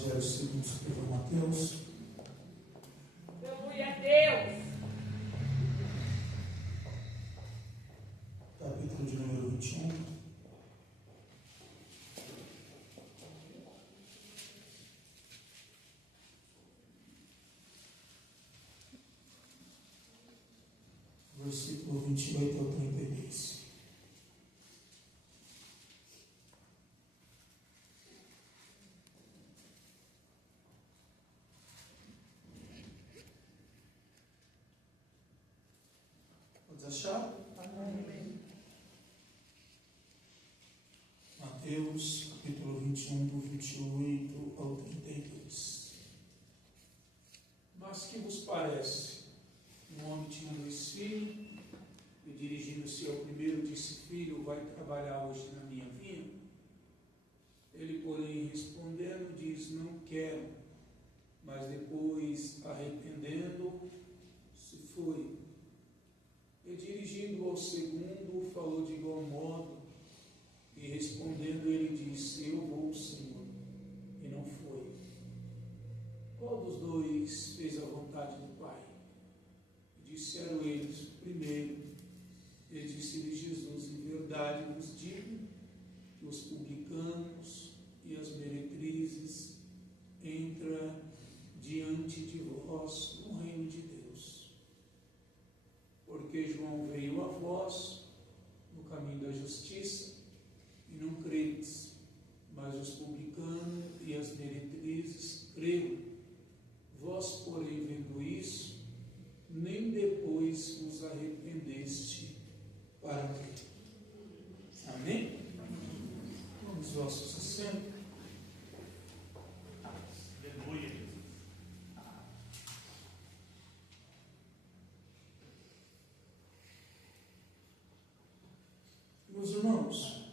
Evangelho segundo escreveu Mateus. Glória a Deus. Capítulo de número 21. Versículo 28 ao 32. Pode achar? Amém. Mateus, capítulo 21, do 28 ao 32. Mas que vos parece? Um homem tinha 2 filhos, e dirigindo-se ao primeiro disse: Filho, vai trabalhar hoje na minha vinha? Ele, porém, respondendo, diz: Não quero. Mas depois, arrependendo, se foi. E dirigindo ao segundo, falou de igual modo, e respondendo ele disse: Eu vou, Senhor. E não foi. Qual dos dois fez a vontade do Pai? Disseram eles: o primeiro. E disse-lhe Jesus: Em verdade vos digo que os publicanos e as meretrizes entram diante de vós no reino de Deus. Porque João veio a vós no caminho da justiça e não credes, mas os publicanos e as meretrizes creram. Vós, porém, vendo isso, nem depois vos arrependeste para crer. Amém? Vamos aos vossos assentos. Aleluia. Meus irmãos,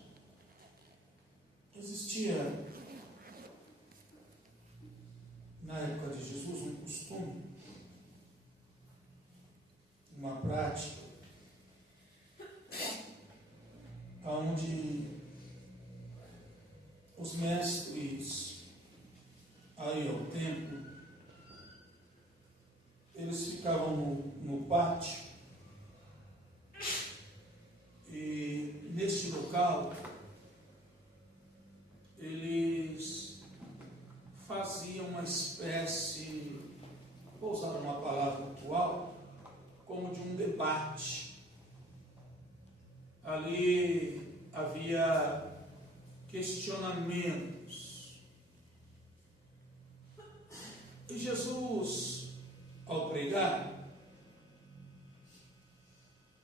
existia na época de Jesus um costume, uma prática, onde os mestres aí ao templo, eles ficavam no pátio, e neste local eles faziam uma espécie, vou usar uma palavra atual, como de um debate. Ali havia questionamentos. E Jesus, ao pregar,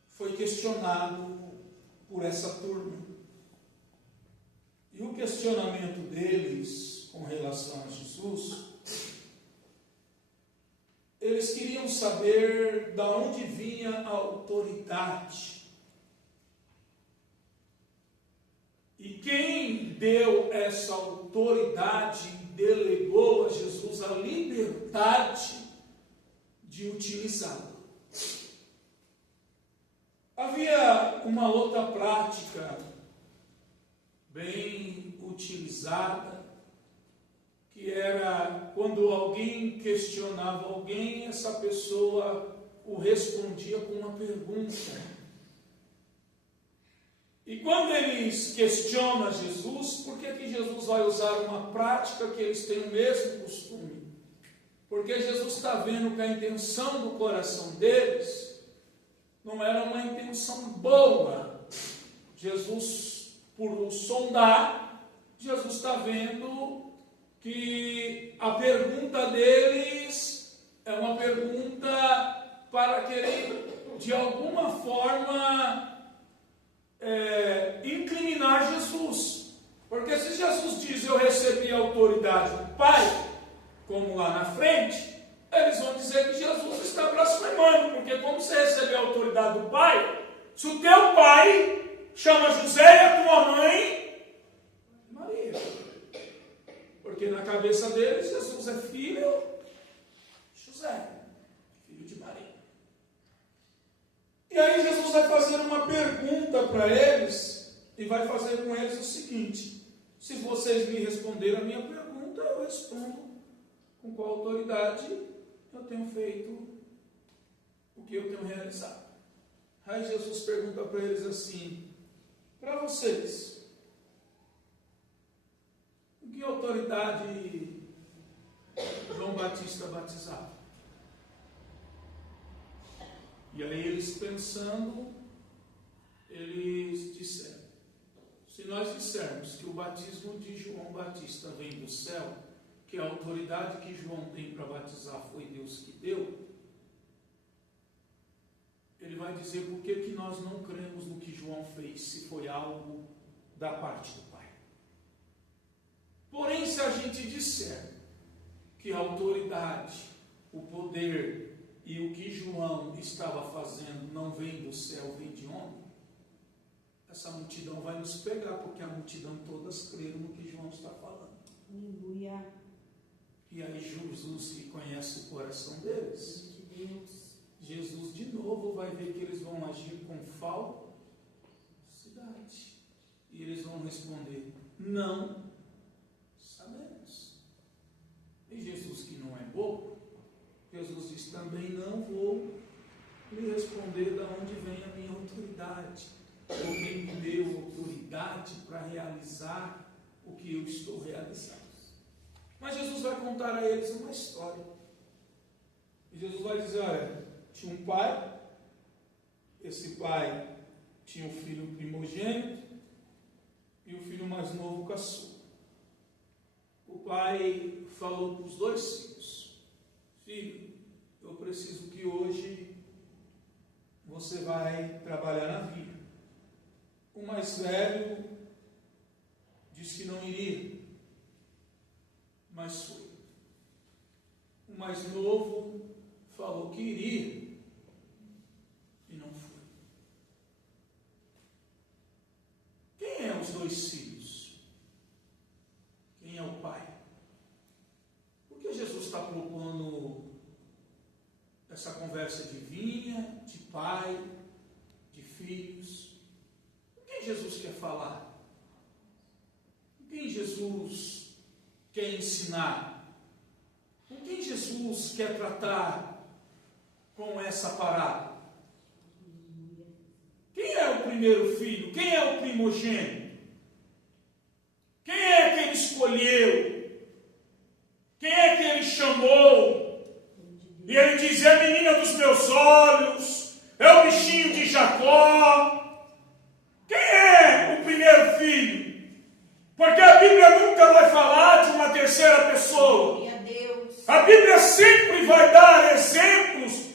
foi questionado por essa turma. E o questionamento deles com relação a Jesus, eles queriam saber de onde vinha a autoridade. E quem deu essa autoridade e delegou a Jesus a liberdade de utilizá-la. Havia uma outra prática bem utilizada, que era quando alguém questionava alguém, essa pessoa o respondia com uma pergunta. E quando eles questionam Jesus, por que Jesus vai usar uma prática que eles têm o mesmo costume? Porque Jesus está vendo que a intenção do coração deles não era uma intenção boa. Jesus, por sondar, Jesus está vendo que a pergunta deles é uma pergunta para querer, de alguma forma, incriminar Jesus. Porque se Jesus diz: eu recebi a autoridade do Pai, como lá na frente, eles vão dizer que Jesus está blasfemando, porque como você recebeu a autoridade do Pai, se o teu pai chama José e a tua mãe Maria, porque na cabeça deles Jesus é filho de José, filho de Maria. E aí Jesus vai fazer uma pergunta para eles, e vai fazer com eles o seguinte: se vocês me responderem a minha pergunta, pergunta, eu respondo com qual autoridade eu tenho feito o que eu tenho realizado. Aí Jesus pergunta para eles assim: para vocês, com que autoridade João Batista batizava? E aí eles pensando, eles disseram: se nós dissermos que o batismo de João Batista vem do céu, que a autoridade que João tem para batizar foi Deus que deu, ele vai dizer por que nós não cremos no que João fez, se foi algo da parte do Pai. Porém, se a gente disser que a autoridade, o poder e o que João estava fazendo não vem do céu, vem de onde? Essa multidão vai nos pegar, porque a multidão todas creram no que João está falando. Aleluia. E aí Jesus que conhece o coração deles, Jesus de novo vai ver que eles vão agir com falsidade. E eles vão responder: não sabemos. E Jesus, que não é bobo, Jesus diz: também não vou lhe responder de onde vem a minha autoridade. Alguém me deu autoridade para realizar o que eu estou realizando. Mas Jesus vai contar a eles uma história. E Jesus vai dizer: olha, tinha um pai, esse pai tinha um filho primogênito e o filho mais novo caçula. O pai falou para os dois filhos: filho, eu preciso que hoje você vai trabalhar na vinha. O mais velho disse que não iria, mas foi. O mais novo falou que iria e não foi. Quem é os dois filhos? Quem é o pai? Por que Jesus está propondo essa conversa de vinha, de pai, de filhos? O que Jesus quer falar? O que Jesus quer ensinar? O que Jesus quer tratar com essa parábola? Quem é o primeiro filho? Quem é o primogênito? Quem é que ele escolheu? Quem é que ele chamou? E ele diz: é a menina dos meus olhos, é o bichinho de Jacó. Quem é o primeiro filho? Porque a Bíblia nunca vai falar de uma terceira pessoa. A Bíblia sempre vai dar exemplos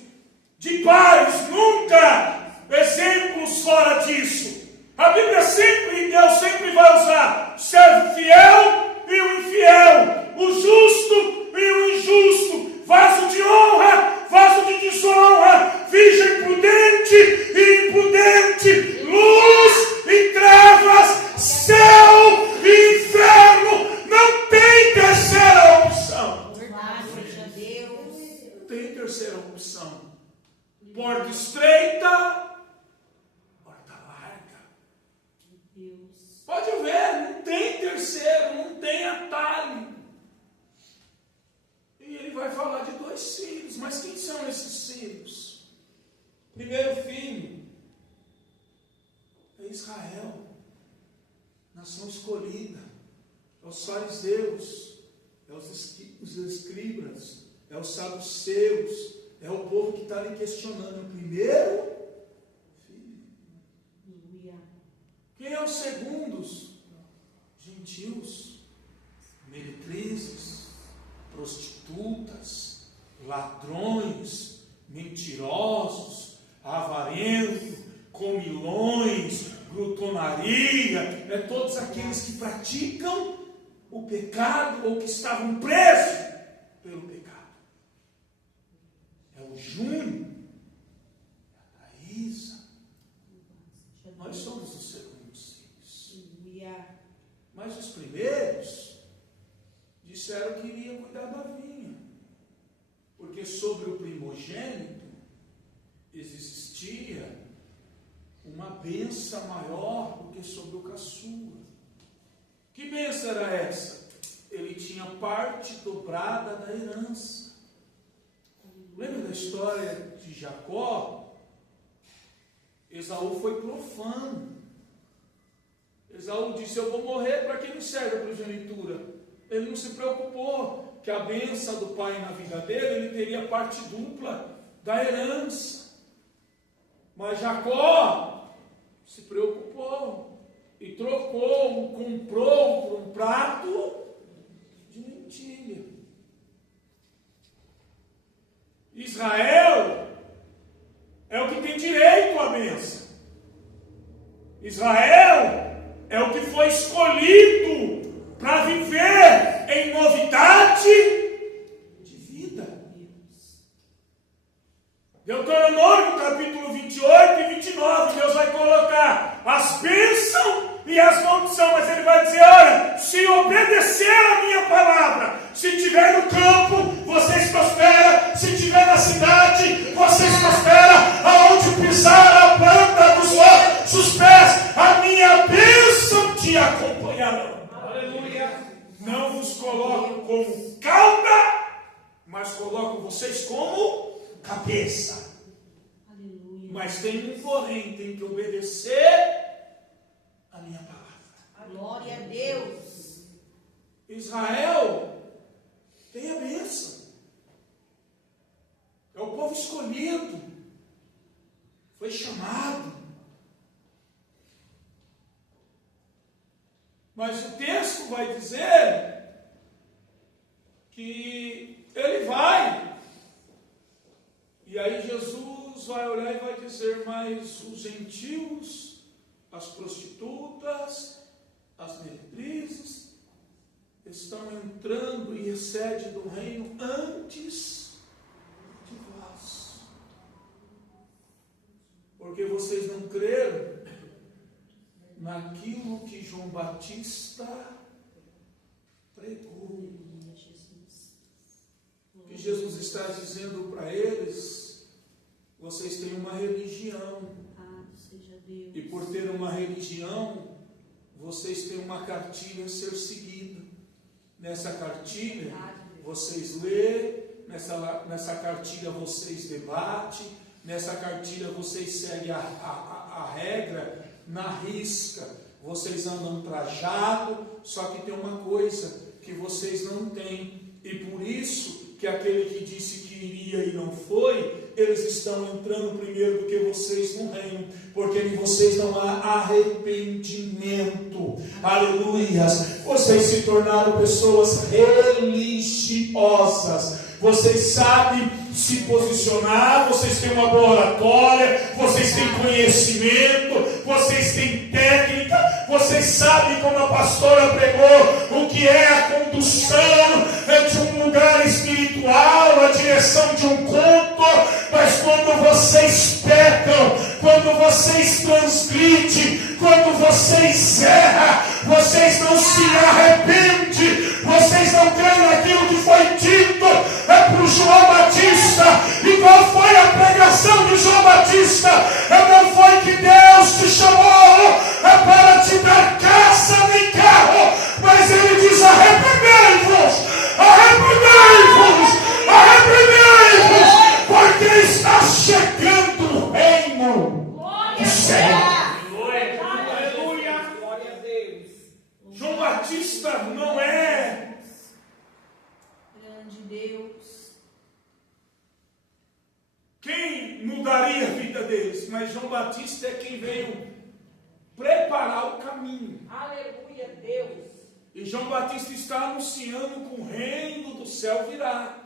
de pais, nunca exemplos fora disso. A Bíblia sempre, Deus sempre vai usar o servo fiel e o infiel, o justo e o injusto, vaso de honra, vaso de desonra, virgem prudente e imprudente, luz e trevas, céu e inferno. Não tem terceira opção. Não tem terceira opção. Porta estreita, porta larga. Pode ver, não tem terceiro, não tem atalho. E ele vai falar de dois filhos. Mas quem são esses filhos? Primeiro filho é Israel, nação escolhida, é os fariseus, é os escribas, é os saduceus, é o povo que está ali questionando o primeiro filho. Quem é os segundos? Gentios, meretrizes, prostitutas, ladrões, mentirosos, avarentos, comilões, glutonaria, é todos aqueles que praticam o pecado ou que estavam presos pelo pecado. É o Júnior, é a Thaísa. Nós somos os segundos filhos. Mas os primeiros disseram que iriam cuidar da vinha, porque sobre o primogênito existia uma bênção maior do que sobre o caçula. Que bênção era essa? Ele tinha tinha parte dobrada da herança. Lembra da história de Jacó? Esaú foi profano. Esaú disse: eu vou morrer, para que me serve a primogenitura? Ele não se preocupou que a bênção do pai na vida dele, ele teria parte dupla da herança. Mas Jacó se preocupou e trocou, comprou por um prato de lentilha. Israel é o que tem direito à bênção. Israel é o que foi escolhido para viver em novidade de vida. Deuteronômio capítulo 28 e 29, Deus vai colocar as bênçãos e as maldições, mas Ele vai dizer: olha, se obedecer a minha palavra, se estiver no campo, vocês prosperam, se estiver na cidade, vocês prosperam, aonde pisar a planta dos vossos pés, a minha bênção te acompanhará. Aleluia. Não vos coloco como cauda, mas coloco vocês como cabeça. Aleluia. Mas tem um porém, tem que obedecer a minha palavra. Glória a Deus. Israel tem a bênção. É o povo escolhido. Foi chamado. Mas o texto vai dizer que ele vai. E aí Jesus vai olhar e vai dizer: mas os gentios, as prostitutas, as meretrizes, estão entrando em sede do reino antes de vós. Porque vocês não creram naquilo que João Batista pregou. O que Jesus está dizendo para eles: vocês têm uma religião. E por ter uma religião, vocês têm uma cartilha a ser seguida. Nessa cartilha, vocês lêem, nessa cartilha vocês debatem, nessa cartilha vocês seguem a regra na risca. Vocês andam trajados, só que tem uma coisa que vocês não têm. E por isso que aquele que disse que iria e não foi, eles estão entrando primeiro do que vocês no reino, porque em vocês não há arrependimento. Aleluias! Vocês se tornaram pessoas religiosas. Vocês sabem se posicionar, vocês têm uma boa oratória, vocês têm conhecimento, vocês têm técnica, vocês sabem, como a pastora pregou, o que é a condução de um lugar espiritual, a direção de um culto. Mas quando vocês pecam, quando vocês transgridem, quando vocês erram, vocês não se arrependem, vocês não creem naquilo que foi dito para o João Batista. E qual foi a pregação de João Batista? Não foi que Deus te chamou para te dar casa nem carro, mas Ele diz: arrependei-vos, arrependei-vos, arrependei-vos, porque está chegando o reino do céu. Aleluia. Glória a Deus. João Batista não é grande Deus quem mudaria a vida deles, mas João Batista é quem veio preparar o caminho. Aleluia, Deus. E João Batista está anunciando que o reino do céu virá.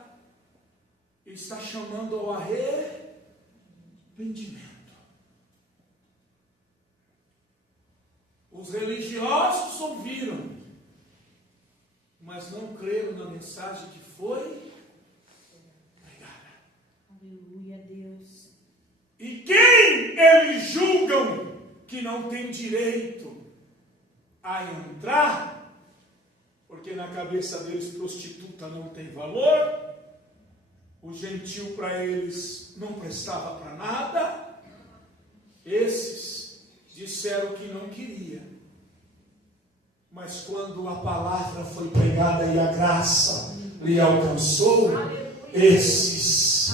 Ele está chamando ao arrependimento. Os religiosos ouviram, mas não creram na mensagem que foi pregada. Aleluia, Deus. E quem eles julgam que não tem direito a entrar, porque na cabeça deles prostituta não tem valor, o gentil para eles não prestava para nada, esses disseram que não queria. Mas quando a palavra foi pregada e a graça lhe alcançou, esses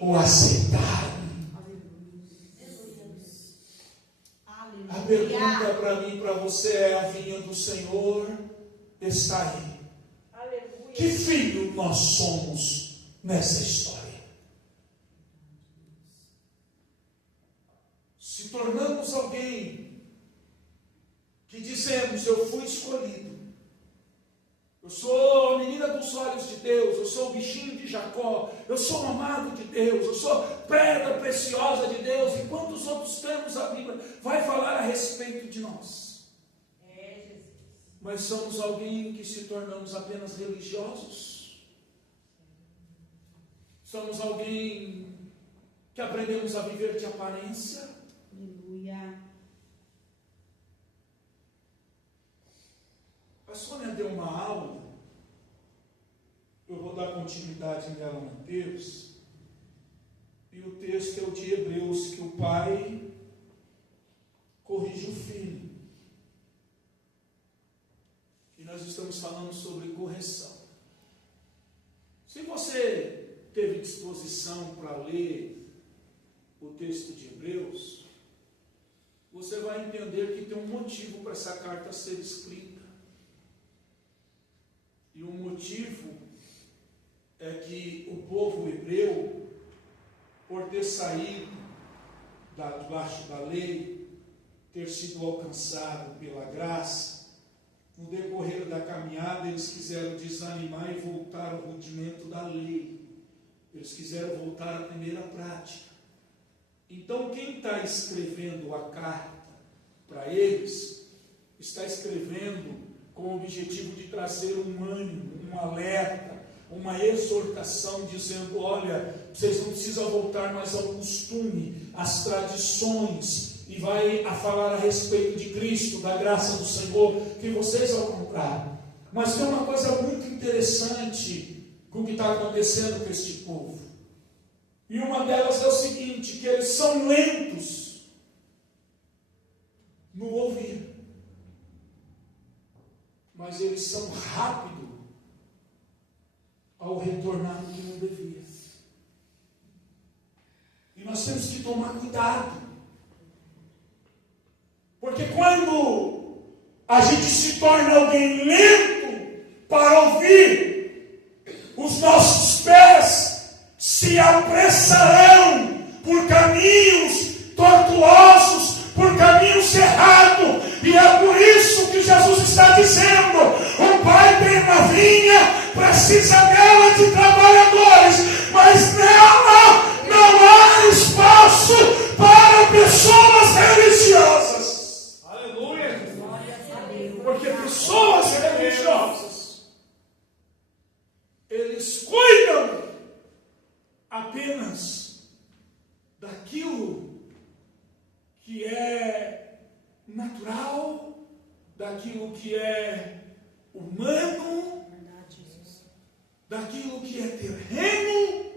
o aceitaram. A pergunta para mim e para você é: a vinha do Senhor está aí. Que filho nós somos nessa história? Se tornamos alguém que dizemos: eu fui escolhido, eu sou a menina dos olhos de Deus, eu sou o bichinho de Jacó, eu sou o amado de Deus, eu sou pedra preciosa de Deus, e quantos outros termos a Bíblia vai falar a respeito de nós? Mas somos alguém que se tornamos apenas religiosos? Somos alguém que aprendemos a viver de aparência? Aleluia. A Sônia deu uma aula, eu vou dar continuidade nela, Mateus, e o texto é o de Hebreus, que o pai corrige o filho. E nós estamos falando sobre correção. Se você teve disposição para ler o texto de Hebreus, você vai entender que tem um motivo para essa carta ser escrita. E o motivo é que o povo hebreu, por ter saído debaixo da lei, ter sido alcançado pela graça, no decorrer da caminhada eles quiseram desanimar e voltar ao rudimento da lei. Eles quiseram voltar à primeira prática. Então quem está escrevendo a carta para eles, está escrevendo com o objetivo de trazer um ânimo, um alerta, uma exortação, dizendo: olha, vocês não precisam voltar mais ao costume, às tradições, e vai a falar a respeito de Cristo, da graça do Senhor, que vocês ao contrário. Mas tem uma coisa muito interessante com o que está acontecendo com este povo. E uma delas é o seguinte, que eles são lentos no ouvir, mas eles são rápidos ao retornar do que não devia. E nós temos que tomar cuidado, porque quando a gente se torna alguém lento para ouvir, os nossos pés se apressarão por caminhos tortuosos, por caminhos errados. E é por isso que Jesus está dizendo: o Pai tem uma vinha, precisa dela de trabalhadores, mas nela não há espaço para pessoas religiosas. Aleluia! Porque pessoas religiosas, eles cuidam apenas daquilo que é natural, daquilo que é humano, daquilo que é terreno,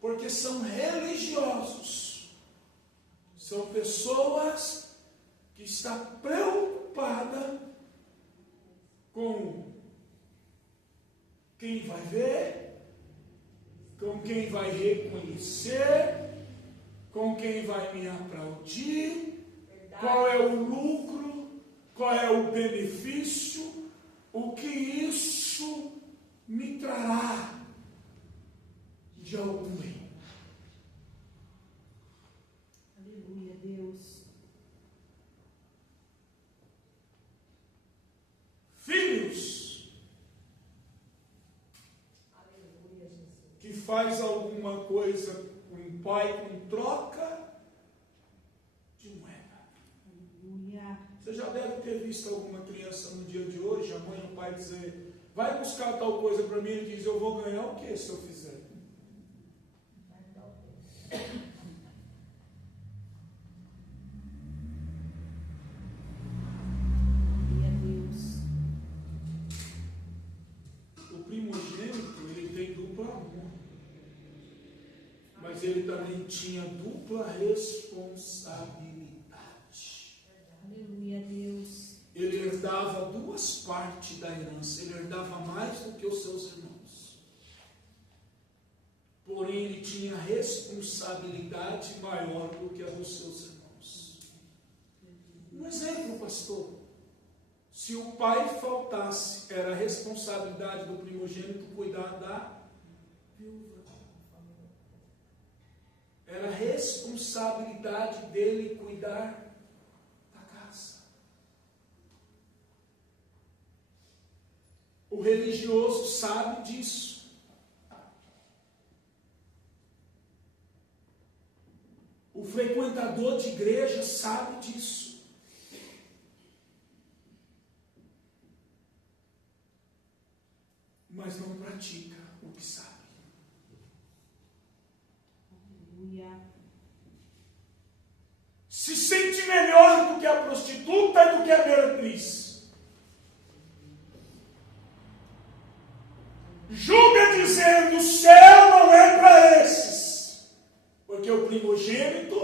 porque são religiosos, são pessoas que estão preocupadas com quem vai ver, com quem vai reconhecer, com quem vai me aplaudir, qual é o lucro, qual é o benefício, o que isso me trará de algum bem. Aleluia, Deus. Filhos que faz alguma coisa com o pai com troca de moeda. Aleluia. Você já deve ter visto alguma criança no dia de hoje, a mãe e o pai dizer: vai buscar tal coisa para mim, ele diz: eu vou ganhar o que se eu fizer? O primogênito, ele tem duplo amor, mas ele também tinha dupla responsabilidade. Aleluia, Deus. ele herdava 2 partes da herança, ele herdava mais do que os seus irmãos. Porém, ele tinha responsabilidade maior do que a dos seus irmãos. Um exemplo, pastor. Se o pai faltasse, era a responsabilidade do primogênito cuidar da viúva. Era a responsabilidade dele cuidar da casa. O religioso sabe disso. O frequentador de igreja sabe disso. Mas não pratica o que sabe. Aleluia. Se sente melhor do que a prostituta e do que a meretriz. Julga dizendo: o céu não é para esses, porque o primogênito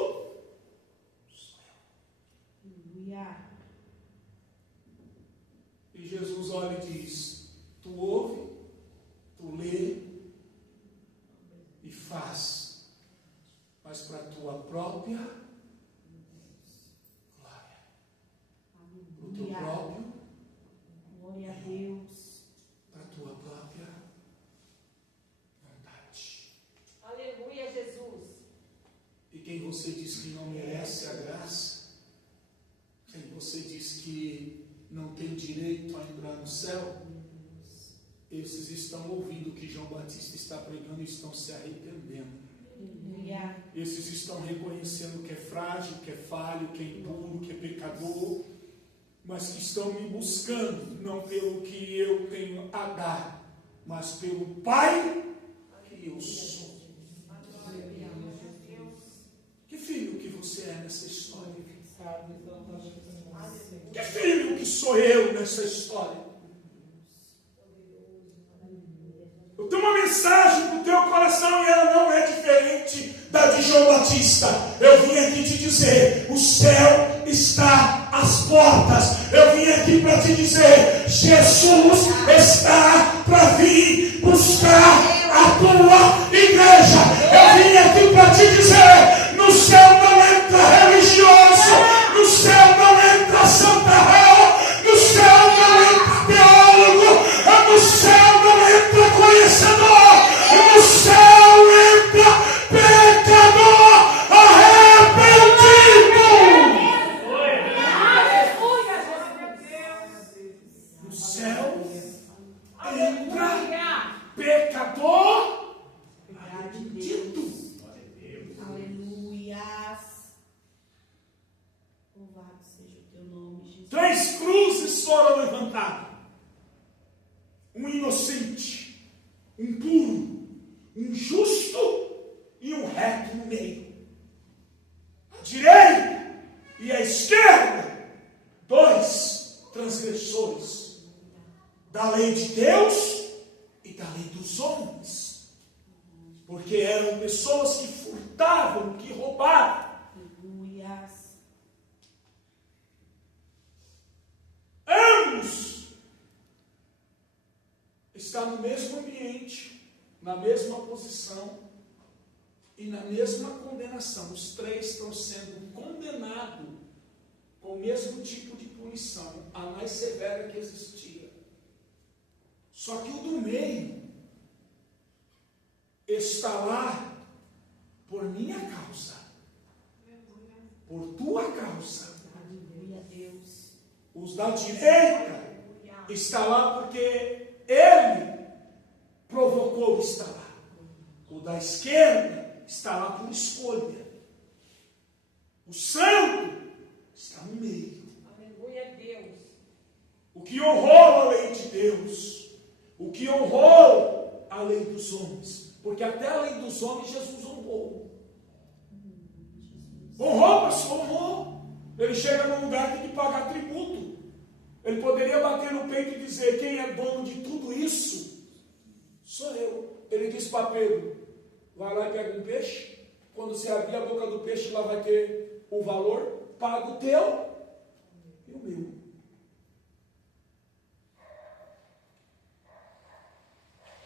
sou eu. Aleluia. E Jesus olha e diz: tu ouve, tu lê e faz, mas para a tua própria glória, para o teu próprio, glória a Deus, para a tua própria vontade. Aleluia, Jesus. E quem você diz que não merece a graça, quem você diz que não tem direito a entrar no céu, esses estão ouvindo o que João Batista está pregando e estão se arrependendo. aleluia, Esses estão reconhecendo que é frágil, que é falho, que é impuro, que é pecador, mas que estão me buscando, não pelo que eu tenho a dar, mas pelo Pai que eu sou. Que filho que você é nessa história? Que filho que sou eu nessa história? Eu tenho uma mensagem para o teu coração e ela não é diferente da de João Batista. Eu vim aqui te dizer: o céu está às portas. Eu vim aqui para te dizer: Jesus está para vir buscar a tua igreja. Eu vim aqui para te dizer: no céu não entra religioso, no céu não entra Santa Real, no céu não entra teólogo, no céu não entra conhecedor, no céu entra pecador arrependido. No céu entra pecador arrependido. aleluia. Louvado seja o teu nome, Jesus. 3 cruzes foram levantadas. Um inocente, um puro, um justo e um reto no meio. A direita e a esquerda, 2 transgressores da lei de Deus e da lei dos homens, porque eram pessoas que furtavam, que roubavam. Aleluia. Ambos estão no mesmo ambiente, na mesma posição e na mesma condenação. Os 3 estão sendo condenados com o mesmo tipo de punição, a mais severa que existia. Só que o do meio está lá por minha causa, por tua causa. Aleluia, Deus. Os da direita está lá porque ele provocou estar lá. O da esquerda está lá por escolha. O santo está no meio. Aleluia, Deus. O que honrou a lei de Deus, o que honrou a lei dos homens, porque até a lei dos homens Jesus honrou. Honrou, pastor, honrou. Ele chega num lugar que tem que pagar tributo. Ele poderia bater no peito e dizer: quem é dono de tudo isso? Sou eu. Ele disse para Pedro: vai lá e pega um peixe. Quando você abrir a boca do peixe, lá vai ter o valor. Paga o teu e o meu.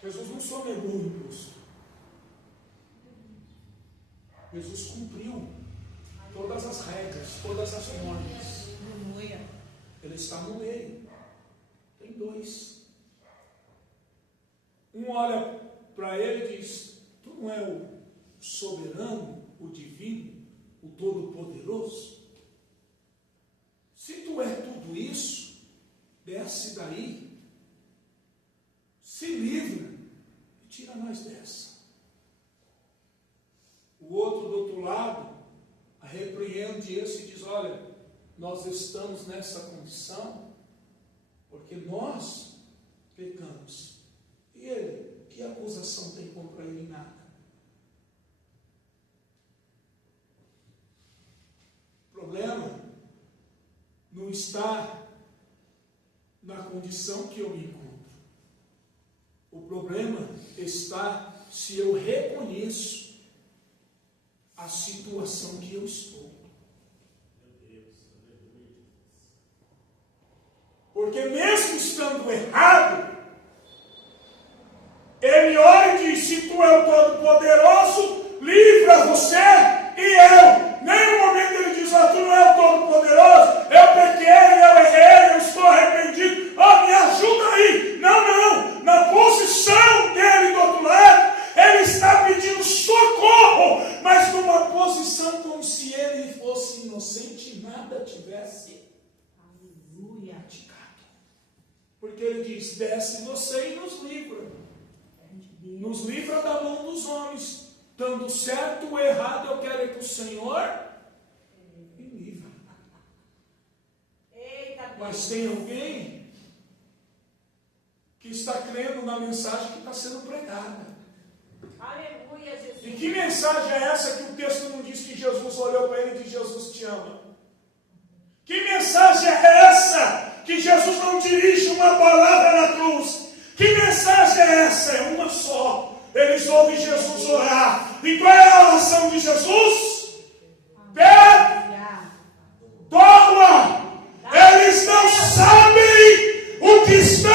Jesus não sonegou o imposto. Jesus cumpriu todas as regras, todas as normas. Aleluia. Ele está no meio. Tem dois. Um olha para ele e diz: tu não é o soberano, o divino, o todo-poderoso? Se tu é tudo isso, desce daí, se livra e tira nós dessa. O outro do outro lado repreende esse e diz: olha, nós estamos nessa condição porque nós pecamos. E ele, que acusação tem contra ele? Nada. O problema não está na condição que eu me encontro. O problema está se eu reconheço a situação que eu estou. Porque mesmo estando errado, ele olha e diz: se tu é o Todo-Poderoso, livra você e eu. Nenhum momento ele diz: tu não é o Todo-Poderoso, eu pequei, eu errei, eu estou arrependido, me ajuda aí. Não, na posição dele do outro lado, ele está pedindo socorro, mas numa posição como se ele fosse inocente e nada tivesse praticado. Porque ele diz: desce você e nos livra. Nos livra da mão dos homens. Dando certo ou errado, eu quero que o Senhor me livre. Mas tem alguém que está crendo na mensagem que está sendo pregada. Aleluia, Jesus. E que mensagem é essa que o texto não diz que Jesus olhou para ele e disse: Jesus te ama? Que mensagem é essa que Jesus não dirige uma palavra na cruz? Que mensagem é essa? É uma só. Eles ouvem Jesus orar. E qual é a oração de Jesus? Perdoa. Eles não sabem o que estão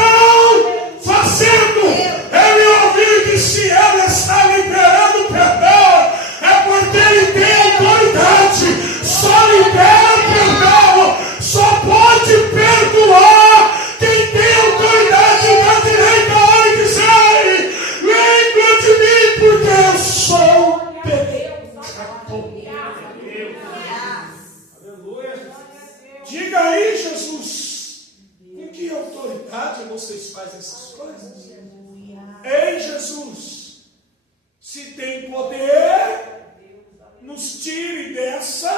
fazendo. Ele ouviu e disse: se ela está liberando perdão, é porque ele tem autoridade. Só libera perdão. Só pode perdoar quem tem autoridade na direita. Olha e diz: lembra de mim, porque eu sou pecador. Aleluia. Diga aí, Jesus, com que autoridade vocês fazem essas coisas? Ei, Jesus, se tem poder, nos tire dessa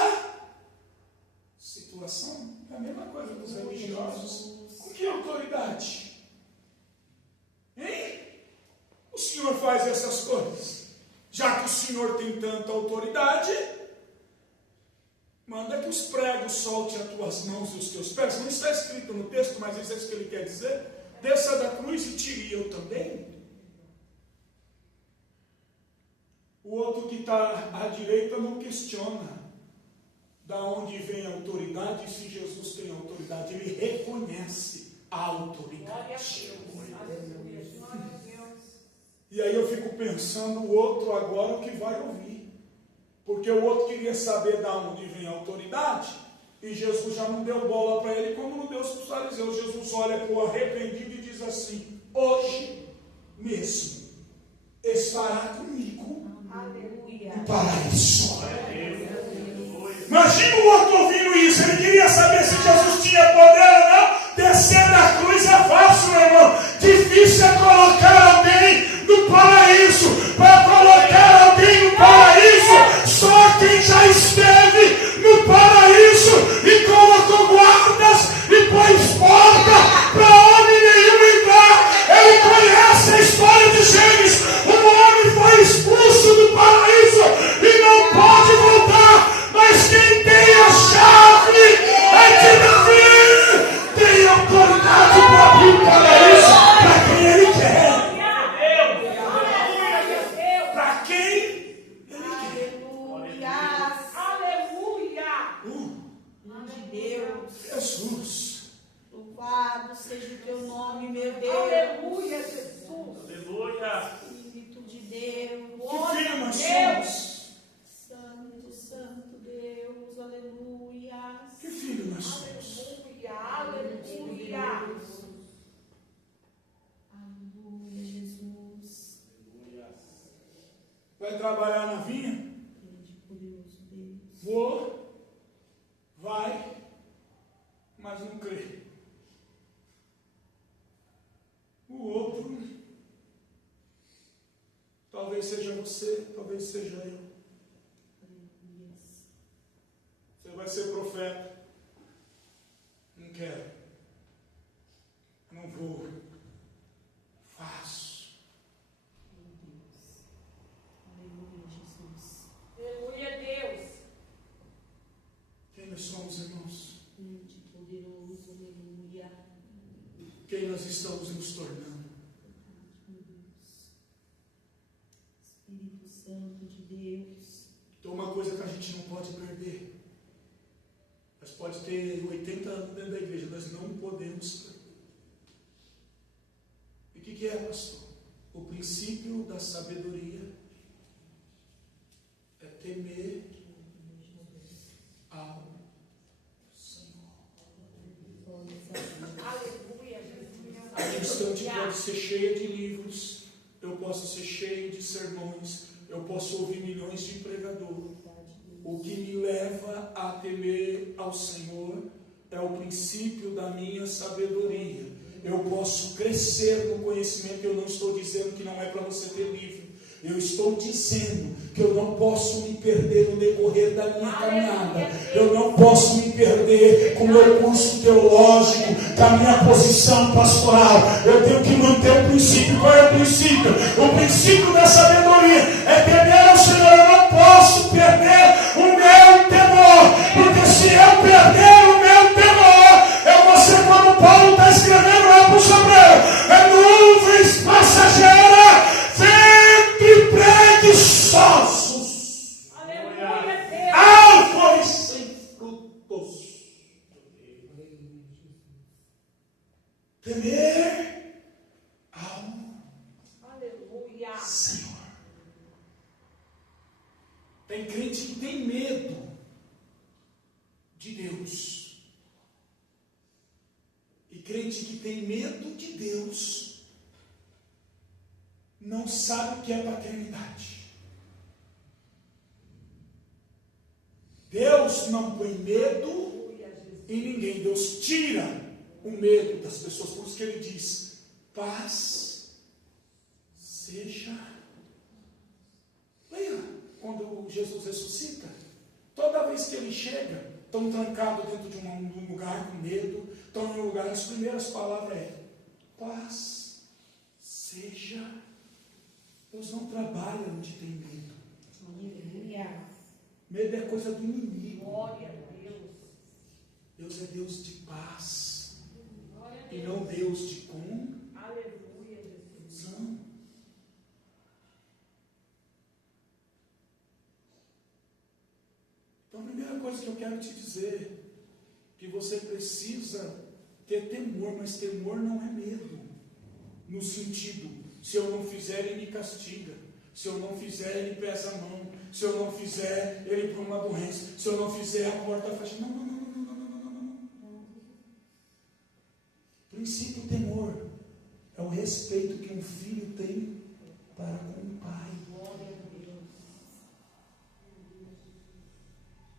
situação. É a mesma coisa dos religiosos. Com que autoridade? Hein? O Senhor faz essas coisas. Já que o Senhor tem tanta autoridade, manda que os pregos soltem as tuas mãos e os teus pés. Não está escrito no texto, mas isso é isso que ele quer dizer. Desça da cruz e tire eu também. O outro que está à direita não questiona da onde vem a autoridade e se Jesus tem autoridade. Ele reconhece a autoridade. E aí eu fico pensando o outro agora o que vai ouvir. Porque o outro queria saber da onde vem a autoridade e Jesus já não deu bola para ele, como não deu para os fariseus. Jesus olha para o arrependido e diz assim: hoje mesmo estará comigo no paraíso. Imagina o outro ouvindo isso. Ele queria saber se Jesus tinha poder ou não. Descer da cruz é fácil, meu irmão. Difícil é colocar alguém no paraíso. Para colocar alguém no paraíso, só quem já esteve no paraíso e colocou guardas e pôs porta para homem nenhum entrar. Ele conhece a história de Gênesis. Um homem foi expulso do paraíso e não pode voltar. Mas quem tem a chave é de Davi. Tem autoridade para abrir o paraíso para quem ele quer. Para quem ele quer. trabalhar na vinha? Grande e poderoso Deus. Vou, vai, mas não crê. O outro, talvez seja você, talvez seja eu. Aleluias. Você vai ser profeta. Não quero. Não vou. Faço. Meu Deus. Aleluia, Jesus. Aleluia, Deus. Quem nós somos, irmãos? Grande e poderoso, aleluia. Quem nós estamos nos tornando? Meu Deus. Espírito Santo de Deus. Então, uma coisa que a gente não pode perder. Nós pode ter 80 anos dentro da igreja, nós não podemos perder. E o que é, pastor? O princípio da sabedoria é temer ao Senhor. Aleluia, Jesus. A minha estante pode ser cheia de livros, eu posso ser cheio de sermões, eu posso ouvir milhões de pregadores. O que me leva a temer ao Senhor é o princípio da minha sabedoria. Eu posso crescer no conhecimento. Eu não estou dizendo que não é para você ter livro. Eu estou dizendo que eu não posso me perder no decorrer da minha caminhada. Eu não posso me perder com o meu curso teológico, com a minha posição pastoral. Eu tenho que manter o princípio. Qual é o princípio? O princípio da sabedoria é temer ao Senhor. Eu não posso perder o meu temor, porque se eu perder o meu temor, eu vou ser como Paulo está escrevendo lá para os Hebreus: é nuvens passageiras, vento e preguiçosos, Aleluia, Deus. árvores sem frutos. Temer ao Aleluia. Senhor. Tem crente que tem medo de Deus. E crente que tem medo de Deus não sabe o que é paternidade. Deus não põe medo em ninguém. Deus tira o medo das pessoas. Por isso que ele diz: paz seja. Leia, quando Jesus ressuscita, toda vez que ele chega, estão trancados dentro de um lugar com medo, estão em um lugar, as primeiras palavras é: paz seja. Deus não trabalha onde tem medo. Aleluia. Medo é coisa do inimigo. Glória a Deus. Deus é Deus de paz Glória a e Deus. não Deus de confusão. Aleluia, Jesus. Então, a primeira coisa que eu quero te dizer, que você precisa ter temor, mas temor não é medo, no sentido: se eu não fizer, ele me castiga, se eu não fizer, ele pesa a mão, se eu não fizer, ele põe uma doença, se eu não fizer, a porta fecha. Não, não, não, não, não, não, não, não. Princípio temor é o respeito que um filho tem para com o pai. Glória a Deus.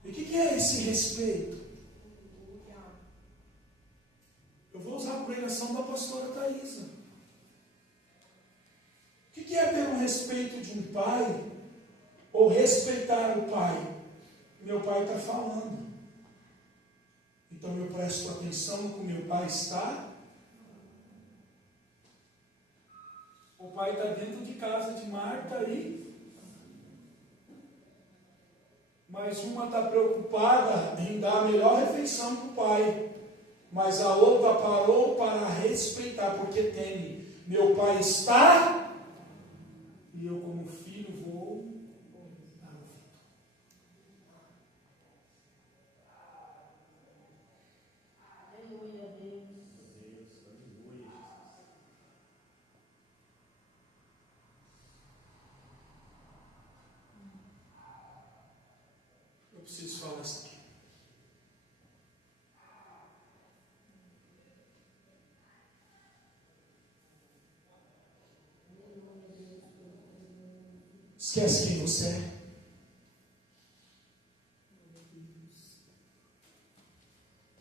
E o que é esse respeito? Eu vou usar a pregação da pastora Thaisa. O que é ter um respeito de um pai, ou respeitar o pai? Meu pai está falando, então eu presto atenção no que meu pai está. O pai está dentro de casa de Marta aí, mas uma está preocupada em dar a melhor refeição para o pai, mas a outra parou para respeitar, porque teme. Meu pai está, e eu como filho vou dar ouvido. Aleluia, Deus. Eu preciso falar isso aqui. Esquece quem você é.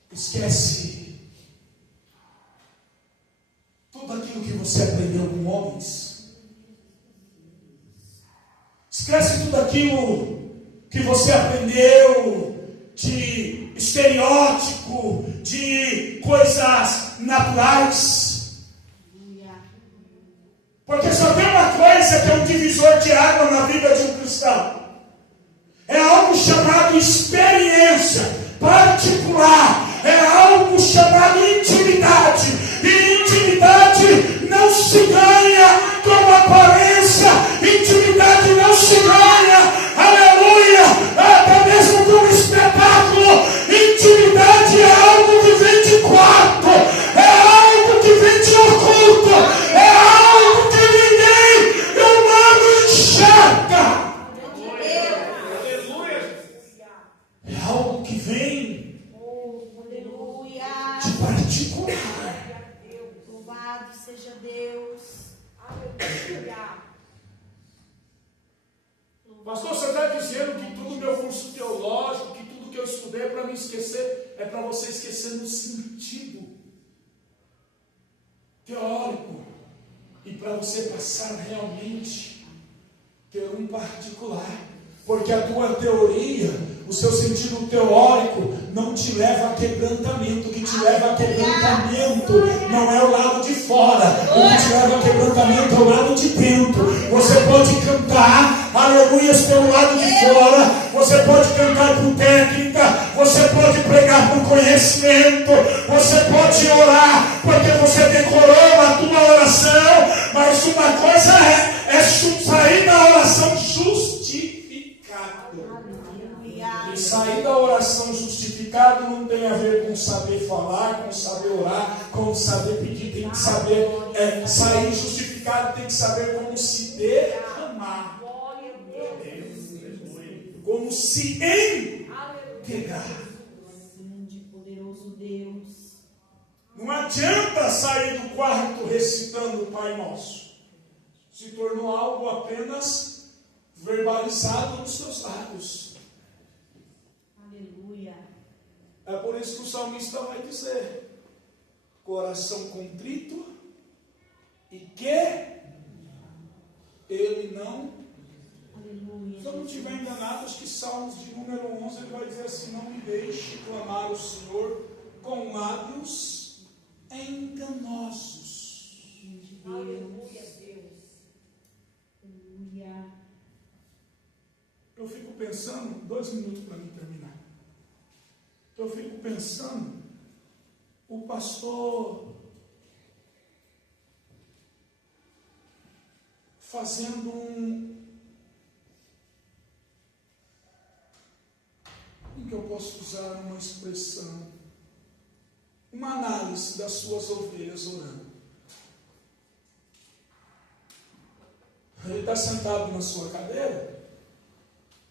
Esquece tudo aquilo que você aprendeu com homens. Esquece tudo aquilo que você aprendeu de estereótipo, de coisas naturais. Porque só tem uma coisa que é um divisor de água na vida de um cristão. É algo chamado experiência particular. É algo chamado intimidade. E intimidade não se ganha com aparência. Intimidade não se ganha, aleluia, até mesmo com um espetáculo. Intimidade é algo que vem de quarto. É algo que vem de oculto. É algo que ninguém humano enxerga. É algo que vem de particular. Louvado seja Deus. Pastor, você está dizendo que tudo meu curso teológico, que tudo que eu estudei é para me esquecer, é para você esquecer no sentido teórico e para você passar realmente ter um particular. Porque a tua teoria, o seu sentido teórico não te leva a quebrantamento. O que te leva a quebrantamento não é o lado de fora. O que te leva a quebrantamento é o lado de dentro. Você pode cantar aleluias pelo lado de fora. Você pode cantar por técnica. Você pode pregar por conhecimento. Você pode orar porque você decorou a tua oração. Mas uma coisa é sair da oração justificado. E sair da oração justificado não tem a ver com saber falar, com saber orar, com saber pedir. Tem que saber sair justificado, tem que saber como se derramar, como se integrar. Grande, poderoso Deus. Não adianta sair do quarto recitando o Pai Nosso. Se tornou algo apenas verbalizado nos seus lábios. Aleluia. É por isso que o salmista vai dizer: coração contrito e que ele não. Aleluia. Se eu não estiver enganado, acho que Salmos de número 11 ele vai dizer assim: não me deixe clamar o Senhor com lábios enganosos. Aleluia, Deus. Aleluia. Eu fico pensando, 2 minutos para mim terminar. Eu fico pensando, o pastor fazendo como que eu posso usar uma expressão, uma análise das suas ovelhas orando. Ele está sentado na sua cadeira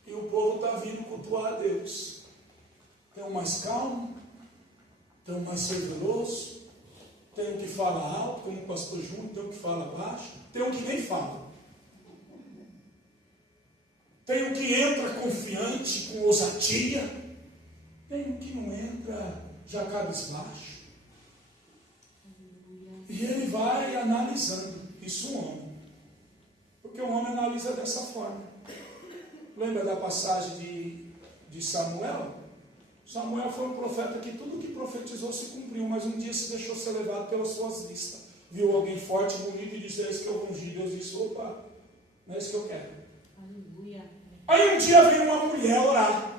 e o povo está vindo cultuar a Deus. Tem um mais calmo, tem um mais fervoroso, tem um que fala alto, como o pastor Júnior, tem um que fala baixo, tem um que nem fala. Tem um que entra confiante, com ousadia, tem um que não entra já cabisbaixo. E ele vai analisando, isso um homem. Porque o homem analisa dessa forma. Lembra da passagem de Samuel? Samuel foi um profeta que tudo que profetizou se cumpriu, mas um dia se deixou ser levado pelas suas vistas. Viu alguém forte, bonito e disse: é isso que eu ungi. Deus disse: opa, não é isso que eu quero. Aleluia. Aí um dia veio uma mulher orar.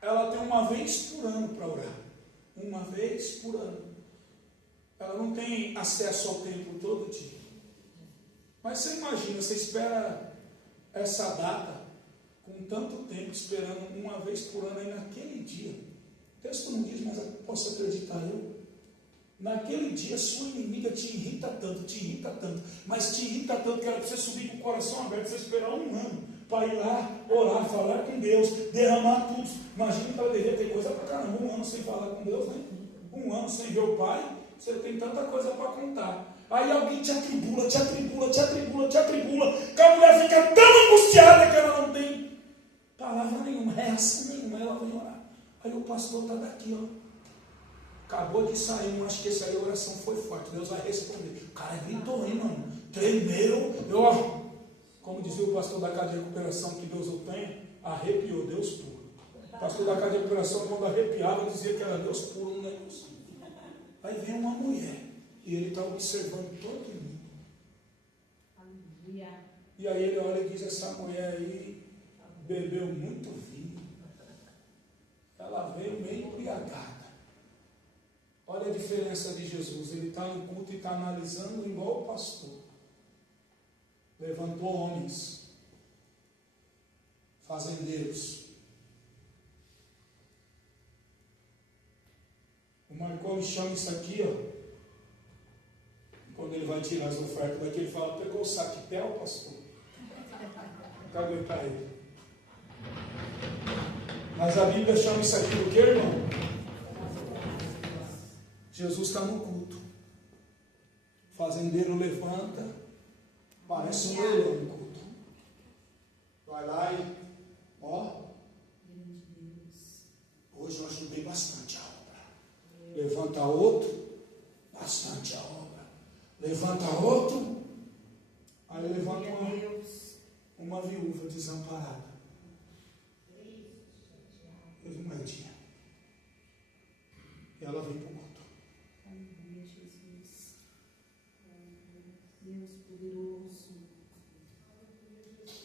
Ela tem uma vez por ano para orar. Uma vez por ano. Ela não tem acesso ao templo todo dia. Mas você imagina, você espera essa data com tanto tempo, esperando uma vez por ano, aí naquele dia, o texto não diz, mas eu posso acreditar eu, naquele dia sua inimiga te irrita tanto, mas te irrita tanto que ela precisa subir com o coração aberto, você esperar um ano para ir lá, orar, falar com Deus, derramar tudo. Imagina que ela deveria ter coisa para caramba, um ano sem falar com Deus, né? Um ano sem ver o Pai, você tem tanta coisa para contar. Aí alguém te atribula, que a mulher fica tão angustiada que ela não tem palavra nenhuma, reação nenhuma, ela vem orar. Aí o pastor está daqui, ó. Acabou de sair, acho que essa aí a oração foi forte, Deus vai responder. O cara gritou, hein, mano? Tremeram, como dizia o pastor da casa de recuperação, que Deus o tenha, arrepiou, Deus puro. O pastor da casa de recuperação, quando arrepiava, dizia que era Deus puro, um negócio. Aí vem uma mulher, e ele está observando todo mundo. Aleluia. E aí ele olha e diz, essa mulher aí bebeu muito vinho. Ela veio meio embriagada. Olha a diferença de Jesus. Ele está no culto e está analisando igual o pastor. Levantou homens, fazendeiros. O Marconi chama isso aqui, ó. Quando ele vai tirar as ofertas daqui, ele fala, pegou o saquetel, pastor? Para aguentar ele. Mas a Bíblia chama isso aqui o que, irmão? Jesus está no culto. Fazendeiro levanta, parece um leilão no culto. Vai lá e, hoje eu ajudei bastante a obra. Levanta outro, bastante a obra. Levanta outro, aí levanta uma viúva desamparada. Fez uma moedinha. E ela vem para o culto. Aleluia, Jesus. Deus poderoso.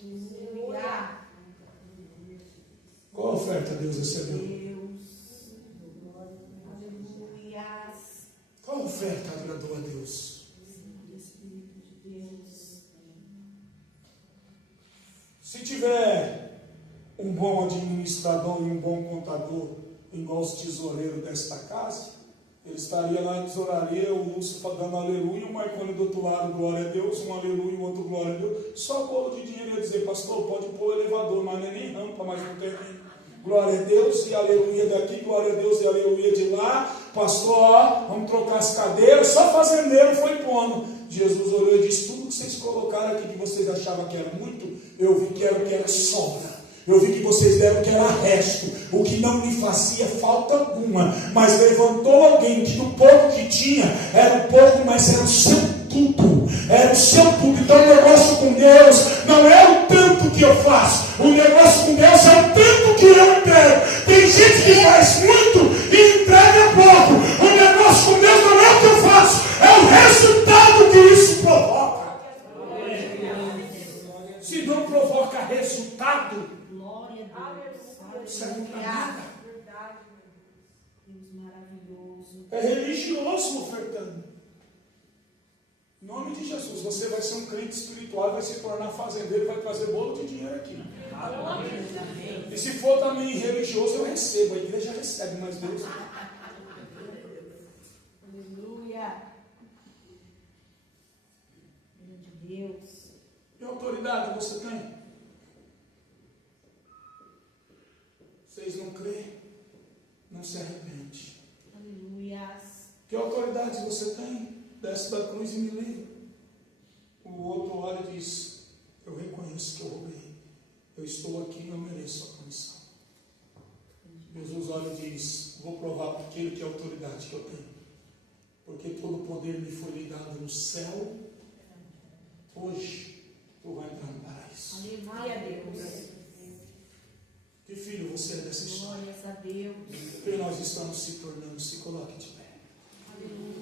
Aleluia. Qual a oferta Deus recebeu? Deus. Aleluia. Qual a oferta agradou a Deus? Espírito de Deus. Se tiver um bom administrador e um bom contador, igual os tesoureiros desta casa, ele estaria lá em tesouraria, o Lúcio dando aleluia, o Marconi do outro lado, glória a Deus, um aleluia e o outro glória a Deus, só bolo de dinheiro ia dizer, pastor, pode pôr o elevador, mas não é nem rampa, mas não tem nem. Glória a Deus e aleluia daqui, glória a Deus e aleluia de lá, pastor, ó, vamos trocar as cadeiras, só fazendeiro foi pondo. Jesus olhou e disse, tudo que vocês colocaram aqui, que vocês achavam que era muito, eu vi que era sobra. Eu vi que vocês deram que era resto, o que não lhe fazia falta alguma, mas levantou alguém que do pouco que tinha, era um pouco, mas era o seu tudo, era o seu tudo. Então o negócio com Deus não é o tanto que eu faço, o negócio com Deus é o tanto que eu entrego. Tem gente que faz muito e entrega pouco, o negócio com Deus não é o que eu faço, é o resultado que isso provoca. Se não provoca resultado, Glória a Deus. serve para nada. Deus maravilhoso. É religioso ofertando. Em nome de Jesus, você vai ser um crente espiritual, vai se tornar fazendeiro, vai trazer bolo de dinheiro aqui. E se for também religioso, eu recebo. A igreja recebe, mas Deus. Aleluia. Glória de Deus. Que autoridade você tem? Vocês não creem? Não se arrepende. Aleluia. Que autoridade você tem? Desce da cruz e me livra. O outro olha e diz, eu reconheço que eu roubei. Eu estou aqui e eu mereço a punição. Jesus olha e diz, vou provar para aquele que é a autoridade que eu tenho. Porque todo o poder me foi lhe dado no céu. Hoje, tu vai entrar no paraíso. Aleluia, Deus. Que filho você é dessa história? Glórias a Deus. Porque nós estamos se tornando, se coloque de pé. Aleluia.